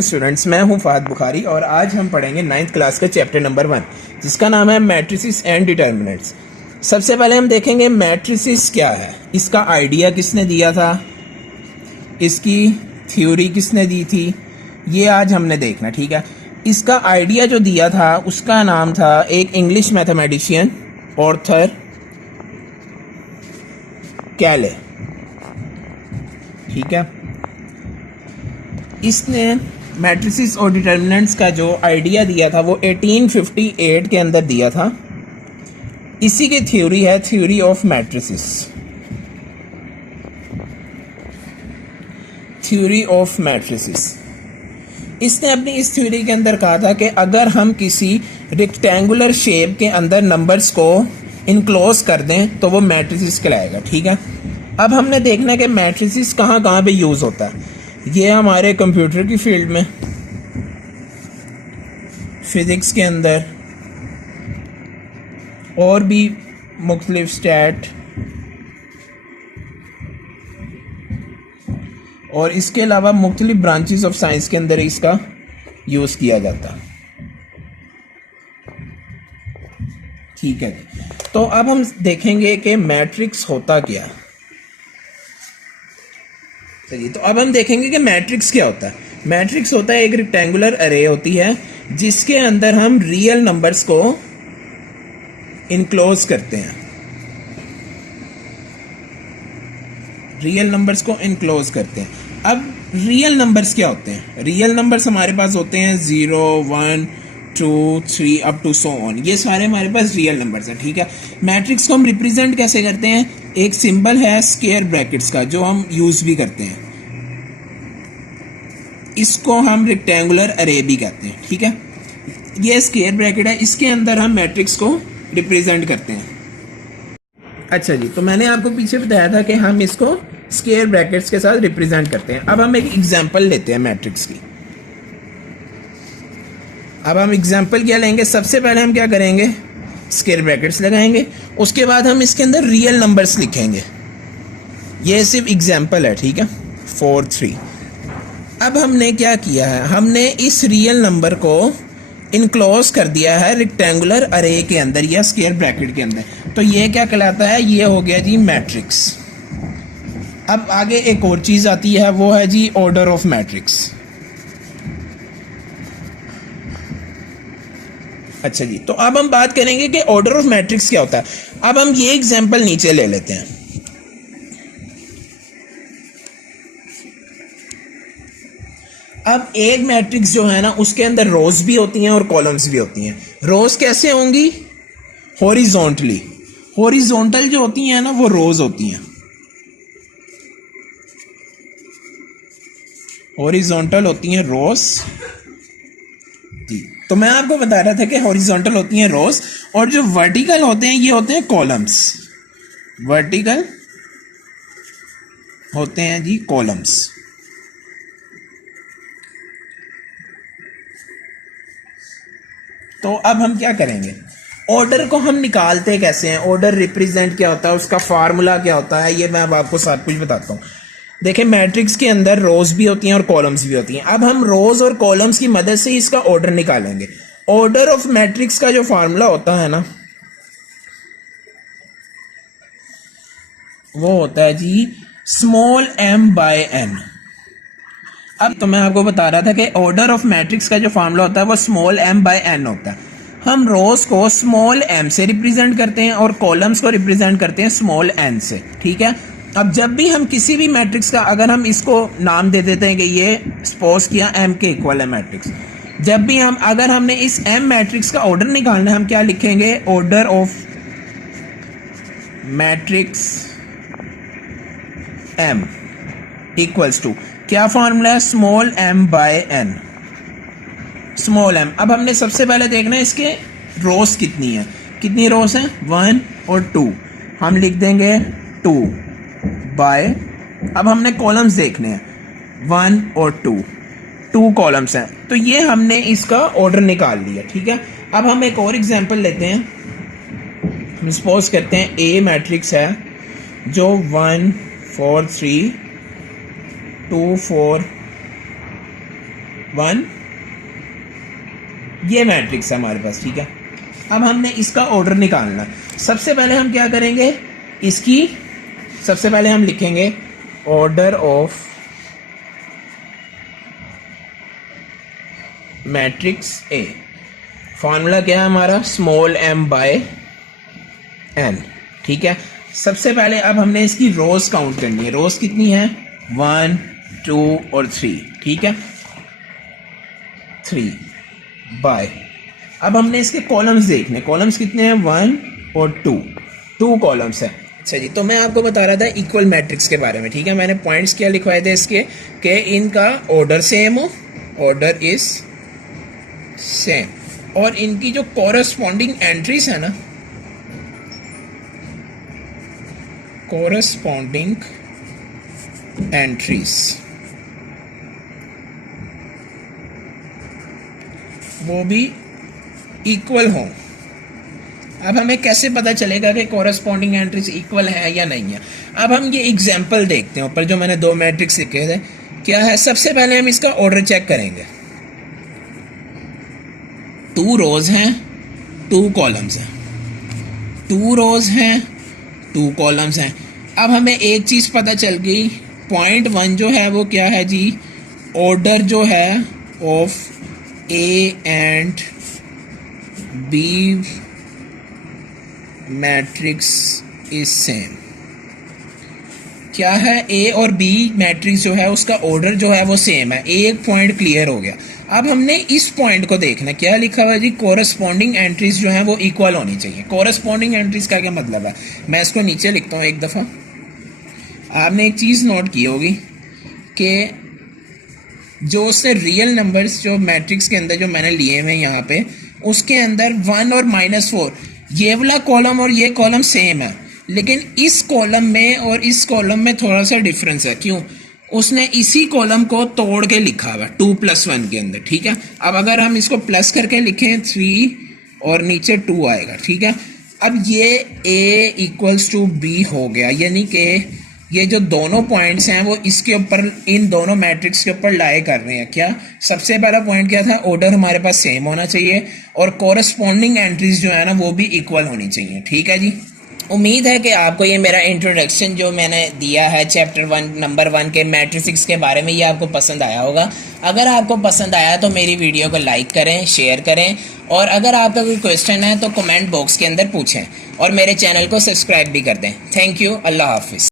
Students, मैं हूं फहद बुखारी और आज हम पढ़ेंगे 9th क्लास का चैप्टर नंबर 1 जिसका नाम है मैट्रिसेस एंड डिटर्मिनेंट्स। सबसे पहले हम देखेंगे मैट्रिसेस क्या है, इसका आइडिया किसने दिया था, इसकी थ्योरी किसने दी थी, ये आज हमने देखना। ठीक है, इसका आइडिया जो दिया था उसका नाम था एक इंग्लिश मैथमेटिशियन ऑर्थर कैले। ठीक है, इसने मैट्रिसेस और डिटर्मिनेंट्स का जो आइडिया दिया था वो 1858 के अंदर दिया था। इसी की थ्योरी है theory of matrices. Theory of matrices इसने अपनी इस थ्योरी के अंदर कहा था कि अगर हम किसी रेक्टेंगुलर शेप के अंदर नंबर्स को इनक्लोज कर दें तो वो मैट्रिसेस कहलाएगा। ठीक है, अब हमने देखना है कि मैट्रिसेस कहाँ कहाँ पे यूज होता है। ये हमारे कंप्यूटर की फील्ड में, फिजिक्स के अंदर, और भी मुख्तलिफ स्टैट, और इसके अलावा मुख्तलिफ ब्रांचेस ऑफ साइंस के अंदर इसका यूज किया जाता है। ठीक है जी, तो अब हम देखेंगे कि मैट्रिक्स होता क्या है। चलिए, तो अब हम देखेंगे कि मैट्रिक्स क्या होता है। मैट्रिक्स होता है एक रेक्टेंगुलर अरे होती है जिसके अंदर हम रियल नंबर्स को इनक्लोज करते हैं। रियल नंबर्स को इनक्लोज करते हैं। अब रियल नंबर्स क्या होते हैं? रियल नंबर्स हमारे पास होते हैं 0, 1, 2, 3 अप टू सो ऑन। ये सारे हमारे पास रियल नंबर्स हैं। ठीक है, मैट्रिक्स को हम रिप्रेजेंट कैसे करते हैं? एक सिंबल है स्क्वायर ब्रैकेट्स का जो हम यूज भी करते हैं, इसको हम रेक्टेंगुलर अरे भी कहते हैं। ठीक है, ये स्क्वायर ब्रैकेट है, इसके अंदर हम मैट्रिक्स को रिप्रेजेंट करते हैं। अच्छा जी, तो मैंने आपको पीछे बताया था कि हम इसको स्क्वायर ब्रैकेट्स के साथ रिप्रेजेंट करते हैं। अब हम एक एग्जांपल लेते हैं मैट्रिक्स की। अब हम एग्जांपल क्या लेंगे? सबसे पहले हम क्या करेंगे? स्क्वायर ब्रैकेट्स लगाएंगे, उसके बाद हम इसके अंदर रियल नंबर्स लिखेंगे। ये सिर्फ एग्जांपल है। ठीक है, 4, 3। अब हमने क्या किया है? हमने इस रियल नंबर को इनक्लोज कर दिया है रेक्टेंगुलर अरे के अंदर या स्क्वायर ब्रैकेट के अंदर। तो ये क्या कहलाता है? ये हो गया जी मैट्रिक्स। अब आगे एक और चीज आती है, वो है जी ऑर्डर ऑफ मैट्रिक्स। अच्छा जी, तो अब हम बात करेंगे कि ऑर्डर ऑफ मैट्रिक्स क्या होता है। अब हम ये एग्जांपल नीचे ले लेते हैं। अब एक मैट्रिक्स जो है ना, उसके अंदर रोज भी होती हैं और कॉलम्स भी होती हैं। रोज कैसे होंगी? हॉरिजॉन्टली। हॉरिजॉन्टल जो होती हैं ना, वो रोज होती हैं। हॉरिजॉन्टल होती हैं रोज जी। तो मैं आपको बता रहा था कि हॉरिजॉन्टल होती हैं रोज, और जो वर्टिकल होते हैं ये होते हैं कॉलम्स। वर्टिकल होते हैं जी कॉलम्स। तो अब हम क्या करेंगे? ऑर्डर को हम निकालते कैसे हैं? ऑर्डर रिप्रेजेंट क्या होता है, उसका फार्मूला क्या होता है, ये मैं अब आपको सब कुछ बताता हूँ। देखिए, मैट्रिक्स के अंदर रोज भी होती हैं और कॉलम्स भी होती हैं। अब हम रोज और कॉलम्स की मदद से इसका ऑर्डर निकालेंगे। ऑर्डर ऑफ मैट्रिक्स का जो फार्मूला होता है ना, वो होता है जी स्मॉल m/n। अब तो मैं आपको बता रहा था कि ऑर्डर ऑफ मैट्रिक्स का जो फार्मूला होता है वो स्मॉल m/n होता है। हम रोज को स्मॉल m से रिप्रेजेंट करते हैं और कॉलम्स को रिप्रेजेंट करते हैं स्मॉल n से। ठीक है, अब जब भी हम किसी भी मैट्रिक्स का, अगर हम इसको नाम दे देते हैं कि ये सपोज किया m के इक्वल है मैट्रिक्स, जब भी हम, अगर हमने इस m मैट्रिक्स का ऑर्डर निकालना है, हम क्या लिखेंगे? Order of matrix m equals to, क्या फॉर्मूला है? Small m/n। Small m। अब हमने सबसे पहले देखना है इसके रोज कितनी है। कितनी रोज है? 1 और 2। हम लिख देंगे 2 बाय, अब हमने कॉलम्स देखने हैं 1 और 2। 2 कॉलम्स हैं, तो ये हमने इसका ऑर्डर निकाल लिया। ठीक है, अब हम एक और एग्जांपल लेते हैं। हम सपोज करते हैं ए मैट्रिक्स है जो 1, 4, 3, 2, 4, 1, ये मैट्रिक्स है हमारे पास, ठीक है। अब हमने इसका ऑर्डर निकालना। सबसे पहले हम क्या करेंगे, इसकी सबसे पहले हम लिखेंगे order of matrix A. Formula क्या है हमारा, स्मॉल m बाय n, ठीक है। सबसे पहले अब हमने इसकी रोज काउंट करनी है। रोज कितनी है, 1, 2 और 3, ठीक है, 3 बाय। अब हमने इसके कॉलम्स देखने, कॉलम्स कितने हैं, 1 और 2 कॉलम्स है। अच्छा जी, तो मैं आपको बता रहा था इक्वल मैट्रिक्स के बारे में, ठीक है। मैंने पॉइंट्स क्या लिखवाए थे इसके, कि इनका ऑर्डर सेम हो, ऑर्डर इज सेम, और इनकी जो कॉरस्पॉन्डिंग एंट्रीज है ना, कॉरस्पॉन्डिंग एंट्रीज वो भी इक्वल हों। अब हमें कैसे पता चलेगा कि कॉरस्पॉन्डिंग एंट्रीज इक्वल है या नहीं है। अब हम ये एग्जांपल देखते हैं, ऊपर जो मैंने 2 मैट्रिक्स लिखे थे क्या है। सबसे पहले हम इसका ऑर्डर चेक करेंगे। 2 रोज हैं, 2 कॉलम्स हैं, 2 रोज हैं, 2 कॉलम्स हैं। अब हमें एक चीज़ पता चल गई, पॉइंट 1 जो है वो क्या है जी, ऑर्डर जो है of A and B matrix is same. क्या है, ए और बी मैट्रिक्स जो है उसका ऑर्डर जो है वो सेम है। एक पॉइंट क्लियर हो गया। अब हमने इस पॉइंट को देखना, क्या लिखा हुआ है जी, कोरस्पॉन्डिंग एंट्रीज जो है वो इक्वल होनी चाहिए। कोरस्पॉन्डिंग एंट्रीज का क्या मतलब है, मैं इसको नीचे लिखता हूँ एक दफ़ा। आपने एक चीज़ नोट की होगी कि जो उससे रियल नंबर्स जो मैट्रिक्स के अंदर जो मैंने लिए हुए यहाँ पे, उसके अंदर 1 और -4 ये वाला कॉलम और ये कॉलम सेम है, लेकिन इस कॉलम में और इस कॉलम में थोड़ा सा डिफरेंस है। क्यों, उसने इसी कॉलम को तोड़ के लिखा हुआ 2 + 1 के अंदर, ठीक है। अब अगर हम इसको प्लस करके लिखें 3 और नीचे 2 आएगा, ठीक है। अब ये a = b हो गया, यानी कि ये जो दोनों पॉइंट्स हैं वो इसके ऊपर, इन दोनों मैट्रिक्स के ऊपर लाए कर रहे हैं। क्या, सबसे पहला पॉइंट क्या था, ऑर्डर हमारे पास सेम होना चाहिए और कॉरस्पॉन्डिंग एंट्रीज जो है ना वो भी इक्वल होनी चाहिए, ठीक है जी। उम्मीद है कि आपको ये मेरा इंट्रोडक्शन जो मैंने दिया है चैप्टर 1 नंबर 1 के मैट्रिक्स के बारे में, ये आपको पसंद आया होगा। अगर आपको पसंद आया तो मेरी वीडियो को लाइक करें, शेयर करें, और अगर आपका कोई क्वेश्चन है तो कमेंट बॉक्स के अंदर पूछें, और मेरे चैनल को सब्सक्राइब भी कर दें। थैंक यू, अल्लाह हाफिज़।